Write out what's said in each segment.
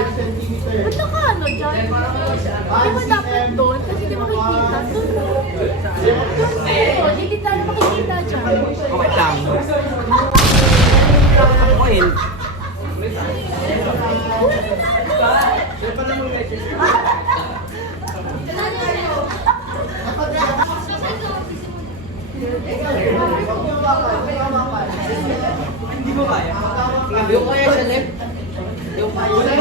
Ba't naka ano dyan? Di ba dapat doon? Kasi di makikita. Doon, hindi tayo makikita dyan. Okay lang. Okay. Hindi ko kaya. Yung kaya sa left. Yung kaya sa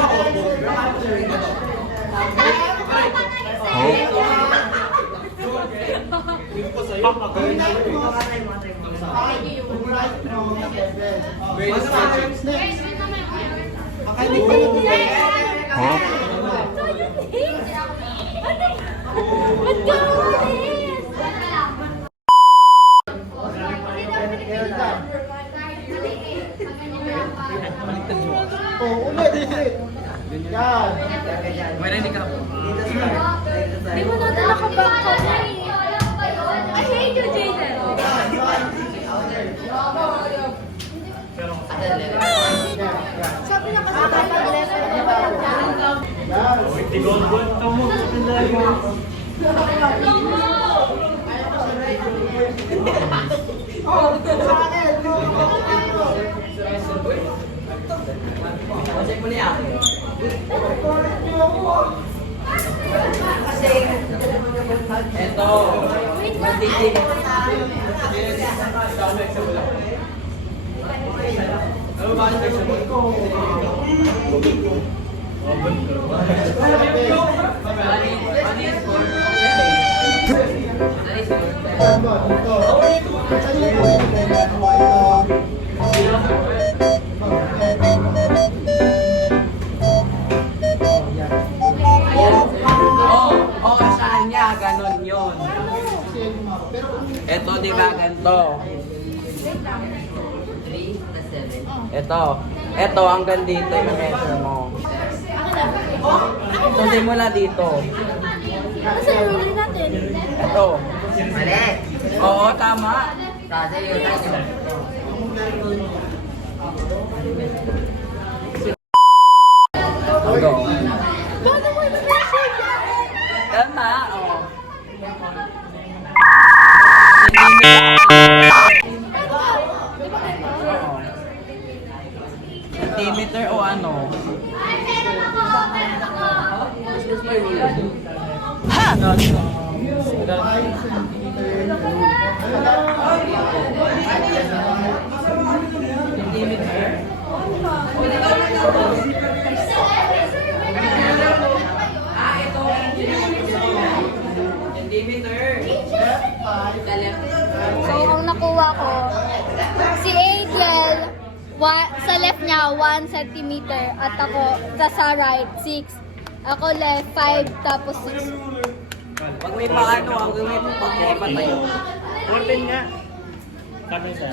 Yan. Di mo natin nakabang ka na eh. I hate you, Jaden. Sabi na kasi dapat left. Ito. Ganon yun. Ito, di ba, ganito? Ito. Ito, hanggang dito yung measure mo. Sundin mo na dito. Kasi ruling natin. Ito. Mali. Oo, tama. Ito. Paano mo i-measure yan? Tama, oo. Centimeter o ano? Ha! So, ang nakuha ko, si Adriel, sa left niya, 1 centimeter. At ako, sa right, 6. Ako left, 5, tapos 6. Pag may paano, pag may patayo. Open nga. Kami sa.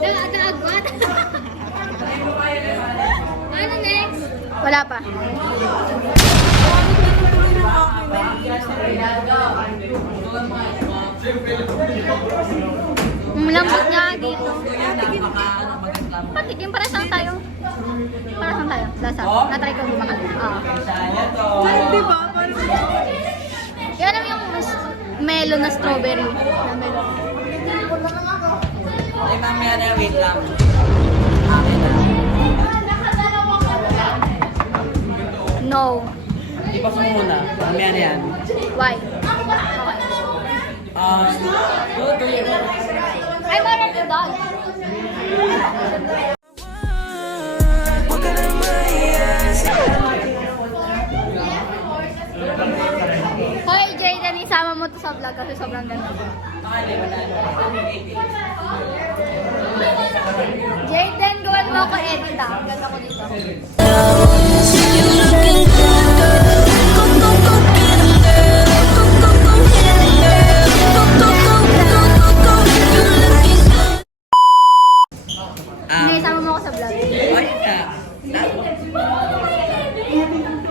Nag-agwat. Ano next? Wala pa. Lambot nga dito. Patikim, pares lang tayo. Pares lang tayo. Lasa. Natry ko bumakan. Di ba? Yan naman yung melon na strawberry. Na melon. Ay, mamaya na, wait lang. No. Di ba muna? Mamaya na yan. Why? Okay. I'm already done. Hoy, Jaden, isama mo to sa vlog kasi sobrang ganda. Jaden, gawan mo ako edit ah. Ganda ko dito. Hindi, isama mo ako sa vlog. Ay, ka.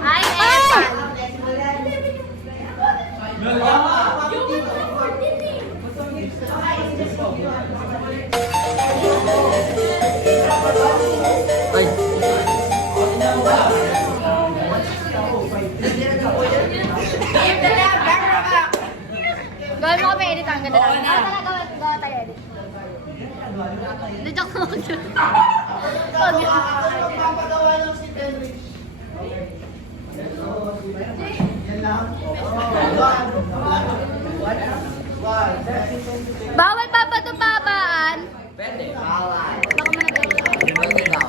Ay, Evan! Ay. Gawin mo kami edit ang ganda namin. Gawa tayo edit. Dito ko Bawal papadupabaan. Pwede. Baka managay. Pwede daw.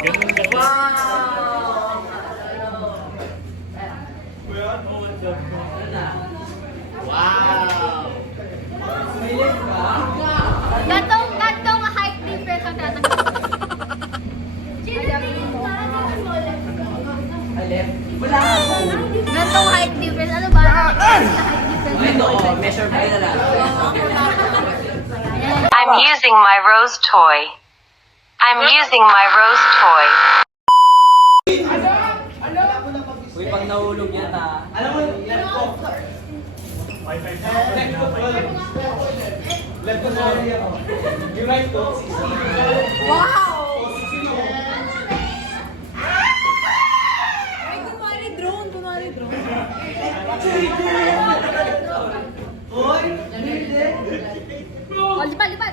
Wow! Gantong height difference ang tatanggap. Gantong height difference. Ano ba? Height difference. Ito, measure by na lang. I'm using my rose toy. I'm using my rose toy. Uy, pag nahulog yan ha. Alam mo, left off. Left ko sorry ako. Yung right ko, 60. Wow! Lipat!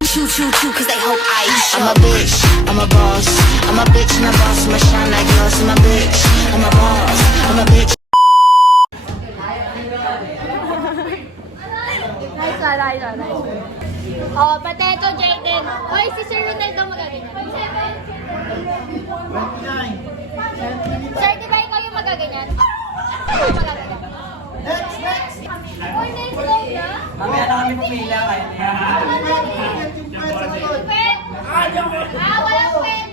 Choo choo choo, cause they hope I I'm a bitch, I'm a boss. I'm a bitch and a boss, I'ma shine like glass. I'm a bitch, I'm a boss. I'm a bitch. Nice. Oh, potato Jaden. Hoy, si Sir Ronaldo magaganyan. Sir, di ba ikaw yung magaganyan? Ikaw magaganyan. Next! Hoy, next daw na? Mamaya na kami pumila kayo. Pwet! Walang pwet!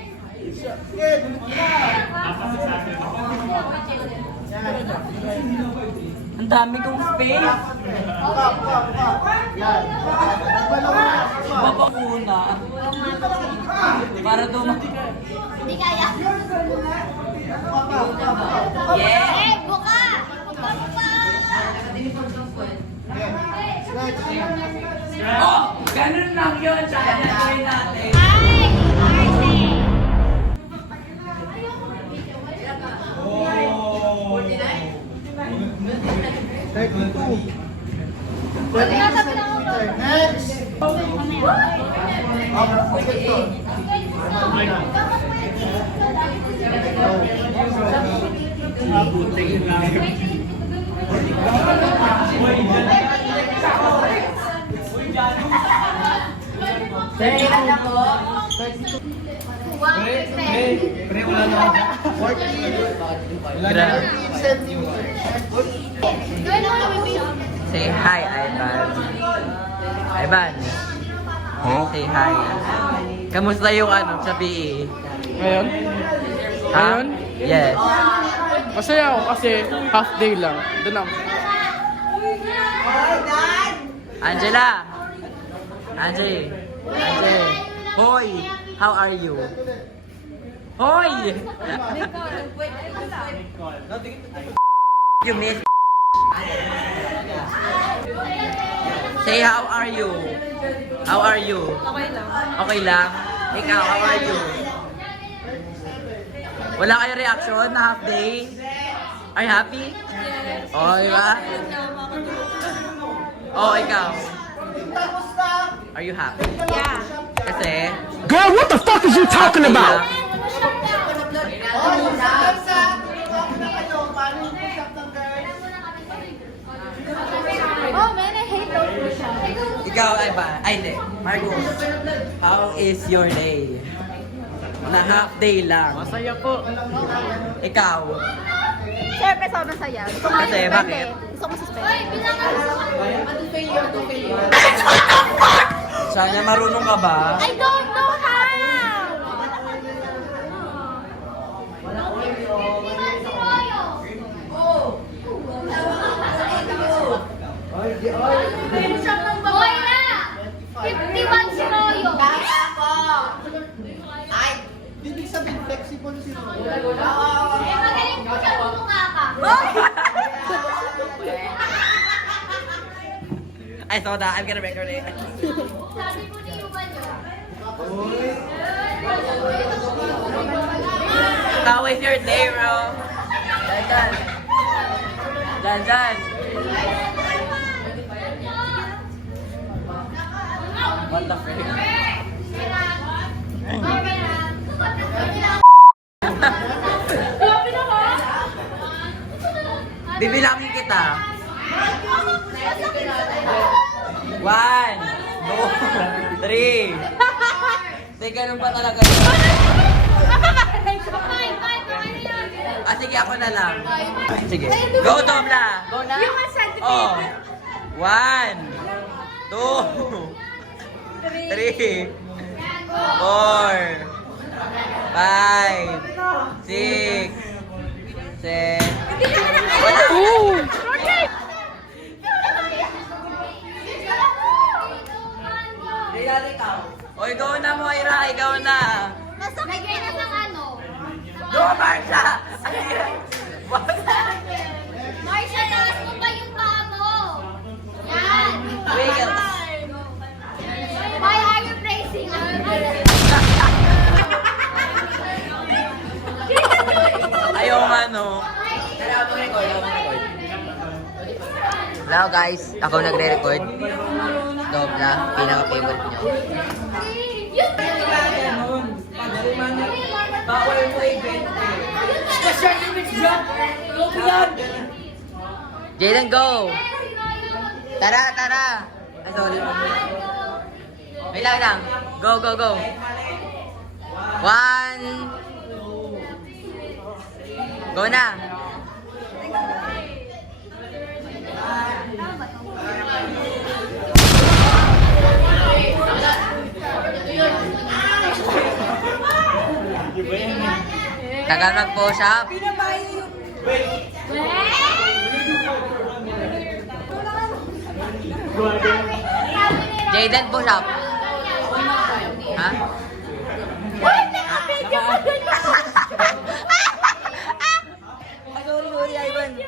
Ang dami kong space. Babakuna. Para dumaki. Hindi kaya. Yeah! Eh, buka! Buka! Oh! Ganun lang yun. Tsaka na-try natin. Ay! Arte! Say hi, Ivan. Ivan. Say hi. Kamusta yung ano sa PE? Ngayon? Ha? Ngayon? Yes. Masaya ako kasi half day lang. Doon ako. Angela! Angie! Hoy! How are you? Hoy! You miss Say how are you? How are you? Okay lang. Okay lang? Ikaw, how are you? Wala kayo reaction na half day? Are you happy? Yes. Oh, diba? Oh, ikaw. Are you happy? Yeah. Kasi? Girl, what the fuck is you talking about? Oh man, I hate those push-ups. Ikaw, Ivan. Ay, hindi. Marcos. How is your day? Na half day lang. Masaya po. Ikaw. Siyempre, sobrang saya. Gusto ko Kasi, suspend bakit? eh. Gusto ko suspend. Hoy, bilangan mo. Sana marunong ka ba? I don't know how! Hoy na! 51 si Royo. Kaya ako. Ay, Ibig sabihin, flexible si Roy. Eh, magaling po siya, bumuka ka. I saw that. I'm gonna record it. Sabi po ni Yuban yun. How is your day, bro? Dandan. Dandan. What the frick? Bibilangin kita. 1, 2, 3. Sige, ganun pa talaga yun. Ah, sige, ako na lang. Sige. Go, Domla! Go na? Oh. 1, 2, 3, 4, 5, 6, 7. Wala! Oy, go na, Moira! Ikaw na! Lagay na ng ano? Go, Marsha! Marsha, taas mo pa yung paa mo. Yan. Wiggle. Why are you praising? Ayaw nga, no? Hello guys, ako nagre-record. Dobla, pinaka-favorite nyo. Bawal mo Jayden, go! Tara, tara! Ay, sorry. Wait lang. Go, go, go. 1. Go na. Tagal mag-push up. Jayden, push up. Ha? Sorry, Ivan. 1,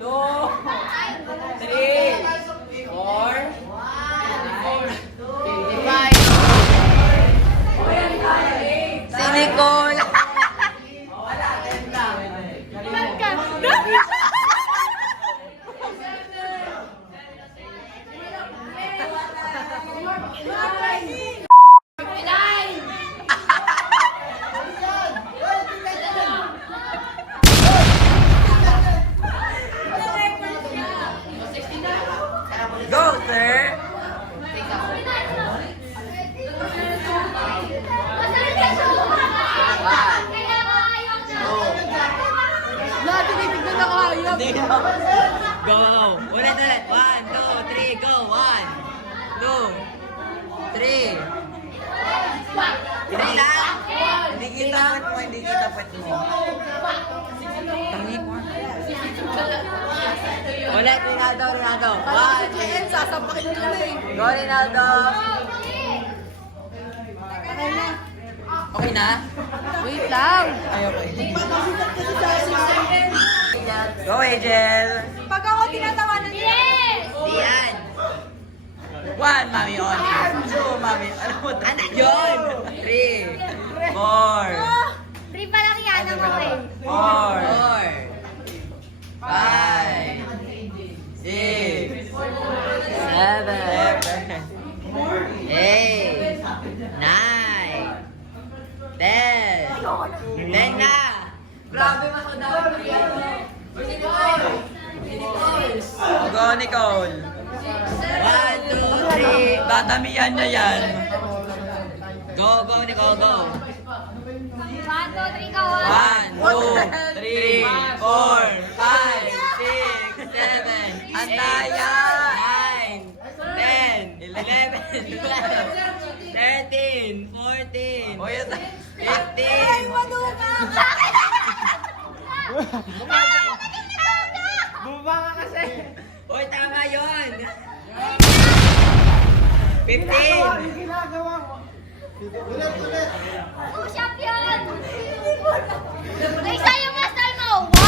2, 3, 4, 5. Si Nicole. Go, sir! Go! Ulit! 1, 2, 3, go! 1, 2, 3. 3 lang! Hindi kita pwet mo. Tangi ko. Ulit, Ronaldo. 1, 2, sasampakin nyo lang eh. Go, Ronaldo! Okay na? Wait lang. Ay, okay. Go, Angel! Pag ako tinatawanan niya. Yes! Diyan! 1, Mami Oni. 2, Mami... Ano mo? Anak yun! 3, 4, Free pa lang yan ang okay. 4, 5, 6, 7, 8, 9, 10, 10 na! Grabe Go, Nicole! 1, 2, 3. Tatamihan niya yan. Go, Nicole, go! 1, 2, 3, go. 1, 2, 3, 4, 5, 6, 7, Antaya! 9, 10, 11, 12, 13, 14, 15. Bumaba ka kasi! Hoy, tama yun! 15! Ginagawa ko. Ulit. Push up yun. Ay, sa'yo nga, mo. 1.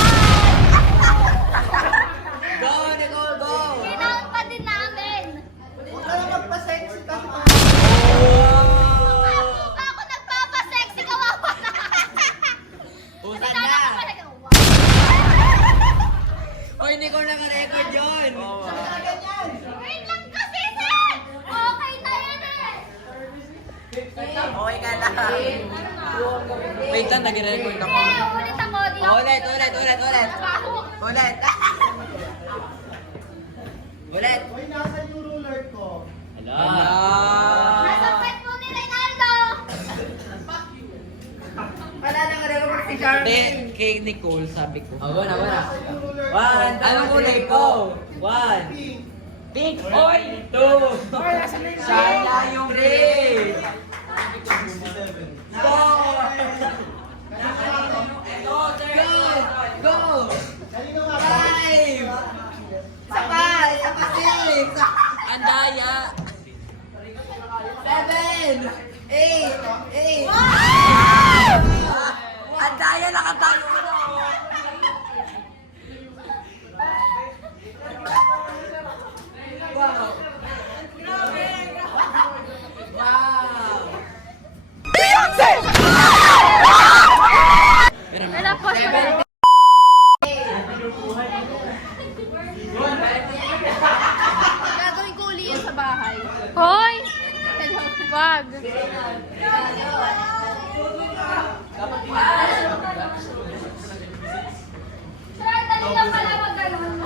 Go, Nicole, go! Kailangan pa din namin. hindi ko naka-record yun. Wait lang kasi, sir! Okay na yan eh! Okay ka na. Wait lang, nag-record ako. Hindi, ulit ako. Di ako. Ulit. Trabaho. Ulit. Ulit. Uy, nasa yung ruler ko. Nasa pet mo ni Reynaldo! Hindi, kay Nicole sabi ko. Go na. One, anong kulay ko? One. Pink. Oy! Two. Sana yung green. Four. Go! Kanino nga ba? Five. Isa pa, six. Andaya. 7. 8. Andaya, nakatayo na. Wow. Wala po siya. Gagawin ko uli yun sa bahay. Hoy! Wag. Sir, dali lang pala mag-ganon.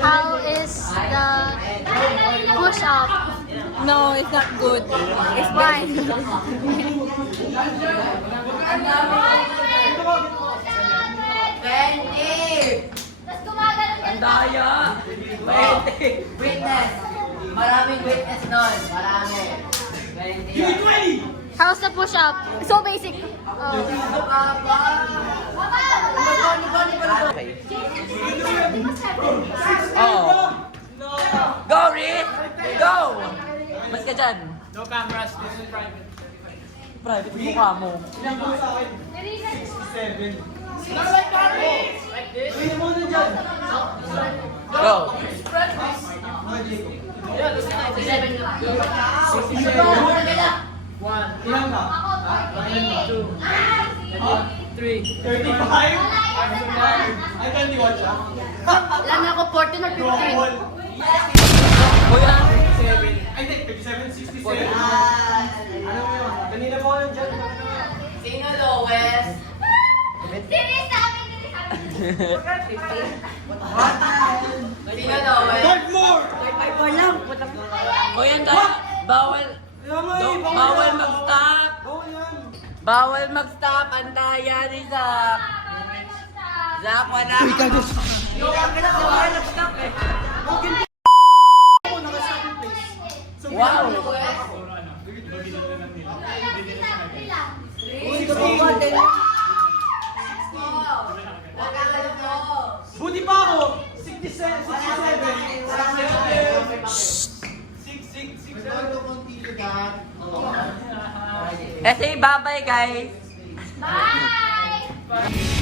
How is the push up? No, it's not good. It's fine. Tapos gumagano ka. Andaya. Witness. Maraming witness nun. Marami. 20. How's the push up? So basic. Oh. Oh. Go, Rick! Go! Mas ka dyan. No cameras, this is private. Private mukha mo. Ilang po sa akin? 67. Like this? Uy, mo na dyan. Go! Yeah, this is 97. 1, Ilang ka? 2, 3. 35? Ay, candy watch ah. Alam na ako, 14 or 15. Double. Kuya! 7. Ay, hindi. 57, 67. Ano mo yun? Kanina po ako nandyan. Sino lowest? Serious sa akin, serious sa akin. Sino lowest? 5 more! Kuya, bawal. Bawal mag-stop. Oo yan. Bawal mag-stop. Andaya ni Zach. Zach, wala. Uy, kagos. Bawal mag-stop eh. Ako, naka-stop in place. So, Wow! Uy, buti pa ako! 67, 67. Kasi bye-bye guys. Bye!